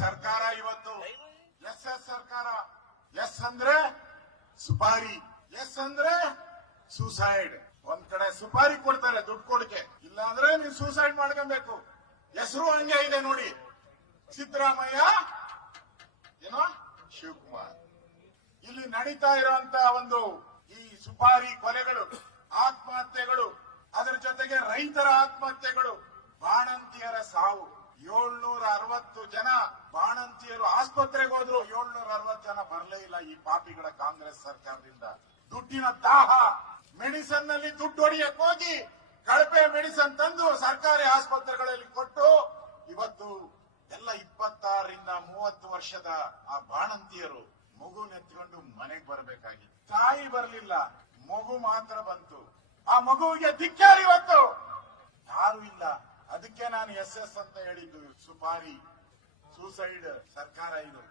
ಸರ್ಕಾರ ಇವತ್ತು S S ಸರ್ಕಾರ, ಎಸ್ ಅಂದ್ರೆ ಸುಪಾರಿ, ಎಸ್ ಅಂದ್ರೆ ಸೂಸೈಡ್ ಒಂದ್ ಕಡೆ ಸುಪಾರಿ ಕೊಡ್ತಾರೆ ದುಡ್ಡು ಕೊಡಕ್ಕೆ. ಇಲ್ಲ ಅಂದ್ರೆ ನೀವು ಸೂಸೈಡ್ ಮಾಡ್ಕೊಬೇಕು. ಹೆಸರು ಹಂಗೆ ಇದೆ ನೋಡಿ. ಸಿದ್ದರಾಮಯ್ಯ, ಏನೋ ಶಿವಕುಮಾರ್. ಇಲ್ಲಿ ನಡೀತಾ ಇರುವಂತ ಒಂದು ಈ ಸುಪಾರಿ ಕೊಲೆಗಳು, ಆತ್ಮಹತ್ಯೆಗಳು, ಅದರ ಜೊತೆಗೆ ರೈತರ ಆತ್ಮಹತ್ಯೆಗಳು ಏಳ್ನೂರ ಅರವತ್ತು ಜನ ಬಾಣಂತಿಯರು ಆಸ್ಪತ್ರೆಗೆ ಹೋದ್ರು. ಏಳ್ನೂರ ಅರವತ್ತು ಜನ ಬರಲೇ ಇಲ್ಲ ಈ ಪಾಪಿಗಳ ಕಾಂಗ್ರೆಸ್ ಸರ್ಕಾರದಿಂದ. ದುಡ್ಡಿನ ದಾಹ. ಮೆಡಿಸನ್ನಲ್ಲಿ ದುಡ್ಡು ಹೊಡಿಯಕ್ ಹೋಗಿ ಕಳಪೆ ಮೆಡಿಸನ್ ತಂದು ಸರ್ಕಾರಿ ಆಸ್ಪತ್ರೆಗಳಲ್ಲಿ ಕೊಟ್ಟು ಇವತ್ತು ಎಲ್ಲ ಇಪ್ಪತ್ತಾರರಿಂದ ಮೂವತ್ತು ವರ್ಷದ ಆ ಬಾಣಂತಿಯರು ಮಗು ನೆತ್ಕೊಂಡು ಮನೆಗೆ ಬರಬೇಕಾಗಿ. ತಾಯಿ ಬರಲಿಲ್ಲ. ಮಗು ಮಾತ್ರ ಬಂತು. ಆ ಮಗುವಿಗೆ ಧಿಕ್ಕಾರ ಇವತ್ತು. ಯಾರು ಇಲ್ಲ. ಅದಕ್ಕೆ ನಾನು ಎಸ್ ಎಸ್ ಅಂತ ಹೇಳಿದ್ದು. ಸುಪಾರಿ ಸೂಸೈಡ್ ಸರ್ಕಾರ ಇದು.